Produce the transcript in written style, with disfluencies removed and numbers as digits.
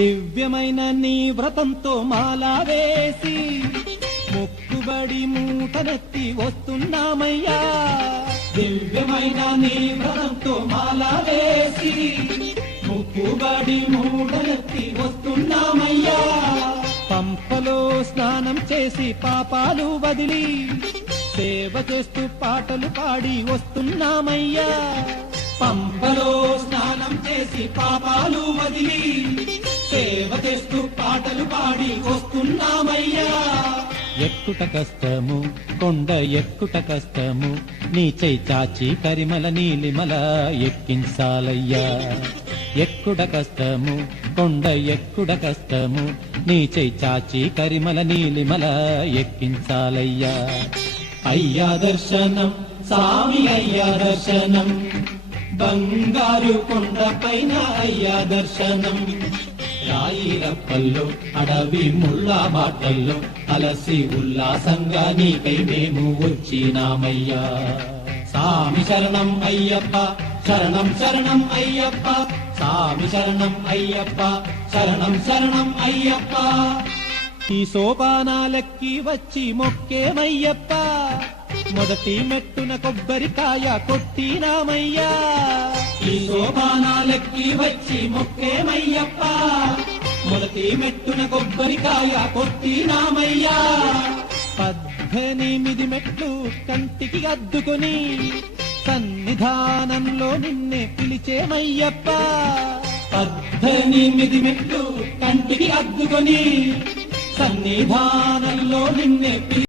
దివ్యమైన నీ వ్రతంతో మాలా వేసి మొక్కుబడి మూటనెత్తి వస్తున్నామయ్యా. దివ్యమైన నీ వ్రతంతో మాలా వేసి మొక్కుబడి మూటనెత్తి వస్తున్నామయ్యా. పంపలో స్నానం చేసి పాపాలు వదిలి సేవ చేస్తూ పాటలు పాడి వస్తున్నామయ్యా. పంపలో స్నానం చేసి పాపాలు వదిలి సేవ చేస్తూ పాటలు పాడి వస్తున్నామయ్యా. ఎక్కుట కష్టము కొండ ఎక్కుట కష్టము, నీ చెయ్యి చాచి కరిమల నీలిమల ఎక్కించాలయ్యా. ఎక్కుడ కష్టము కొండ ఎక్కుడ కష్టము, నీ చెయ్యి చాచి కరిమల నీలిమల ఎక్కించాలయ్యా. అయ్యా దర్శనం స్వామి అయ్యా దర్శనం, బంగారు కొండ పైన అయ్యా దర్శనం. రాయిరప్పల్లో అడవి ముళ్ళ బాటల్లో అలసి ఉల్లాసంగా నీకై మేము వచ్చినామయ్యా. స్వామి శరణం అయ్యప్ప శరణం శరణం అయ్యప్ప, స్వామి శరణం అయ్యప్ప శరణం శరణం అయ్యప్ప. ఈ సోపానాలెక్కి వచ్చి మొక్కేమయ్యప్ప, మొదటి మెట్టున కొబ్బరికాయ కొట్టినామయ్యా. ఈ సోపానాలెక్కి వచ్చి మొక్కేమయ్యప్ప, మొదటి మెట్టున కొబ్బరికాయ కొట్టినామయ్యా. 18 మెట్లు కంటికి అద్దుకొని సన్నిధానంలో నిన్నే పిలిచేమయ్యప్ప. 18 మెట్లు కంటికి అద్దుకొని సన్నిధానంలో నిన్నే